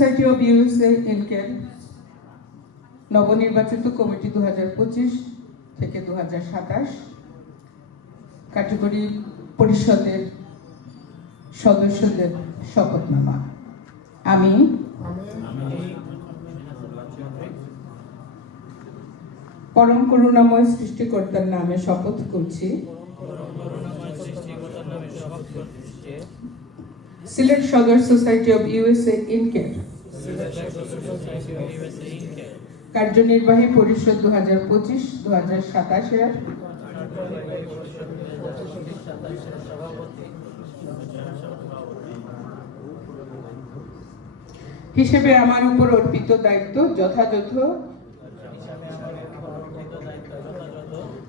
Society of USA ইনকের নবনির্বাচিত committee 2025 থেকে 2027 কার্যকরী পরিষদের সদস্যদের শপথনামা। আমি পরম করুণাময় সৃষ্টিকর্তার নামে শপথ করছি, সিলেট সদর সোসাইটি অব ইউএসএ ইনকের কার্যনির্বাহী পরিষদ 2025-2027 হিসেবে আমার উপর অর্পিত দায়িত্ব যথাযথ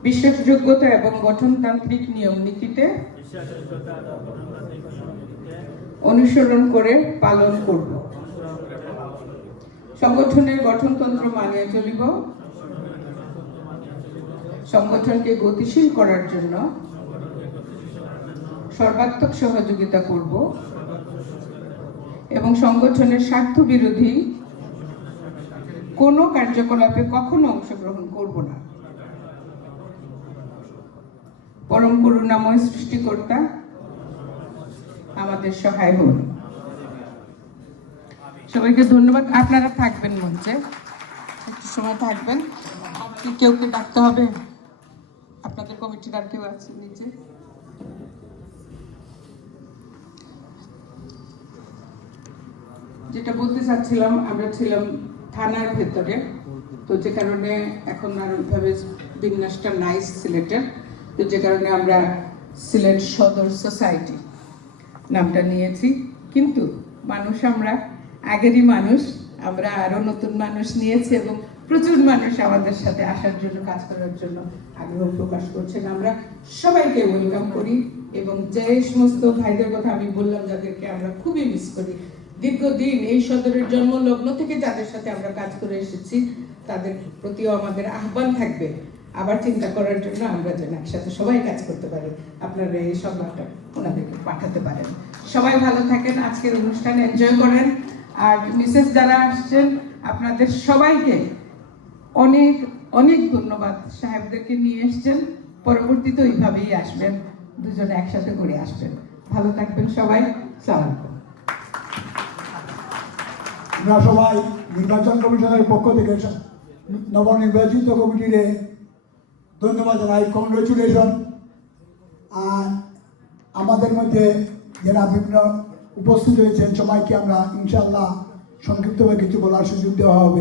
বিশ্বাসযোগ্যতা এবং গঠনতান্ত্রিক নিয়ম নীতিতে অনুসরণ করে পালন করব। সংগঠনের গঠনতন্ত্র মানিয়ে চলিব। সংগঠনকে গতিশীল করার জন্য সর্বাত্মক সহযোগিতা করব এবং সংগঠনের স্বার্থ বিরোধী কোনো কার্যকলাপে কখনো অংশগ্রহণ করব না। পরম করুণাময় সৃষ্টিকর্তা আমাদের সহায় হন। সবাইকে ধন্যবাদ। আপনারা থাকবেন মঞ্চে, একটু সময় থাকবেন। কেউ ডাকতে হবে? আপনাদের কমিটির আর কেউ আছে নিচে? যেটা বলতে চাচ্ছিলাম, আমরা ছিলাম থানার ভেতরে, তো যে কারণে এখন আর ওইভাবে বিন্যাসটা নাই সিলেটের, তো যে কারণে আমরা সিলেট সদর সোসাইটি নামটা নিয়েছি। কিন্তু মানুষ আমরা আগেরই মানুষ, আমরা আরো নতুন মানুষ নিয়েছি এবং প্রচুর মানুষ আমাদের সাথে আসার জন্য, কাজ করার জন্য আগ্রহ প্রকাশ করছেন। আমরা সবাইকে ওয়েলকাম করি এবং যে সমস্ত ভাইদের কথা আমি বললাম, যাদেরকে আমরা খুবই মিস করি, দীর্ঘদিন এই সদরের জন্মলগ্ন থেকে যাদের সাথে আমরা কাজ করে এসেছি, তাদের প্রতিও আমাদের আহ্বান থাকবে আবার চিন্তা করার জন্য, আমরা যেন একসাথে সবাই কাজ করতে পারি। আপনারা এই সংবাদটা ওনাদেরকে পাঠাতে পারেন। সবাই ভালো থাকেন, আজকের অনুষ্ঠান এনজয় করেন। আর মিসেস যারা আসছেন, আপনাদের সবাইকে অনেক অনেক ধন্যবাদ। সাহেবদেরকে নিয়ে এসছেন, পরবর্তীতে ওইভাবেই আসবেন, দুজনে একসাথে করে আসবেন। ভালো থাকবেন সবাই। সালাম। আমরা সবাই নির্বাচন কমিশনের পক্ষ থেকে নবনির্বাচিত কমিটিরে ধন্যবাদ জানাই, কংগ্রেচুলেশন। আর আমাদের মধ্যে যারা বিভিন্ন উপস্থিত হয়েছেন সবাইকে আমরা ইনশাআল্লাহ সংক্ষিপ্তভাবে কিছু বলার সুযোগ দেওয়া হবে।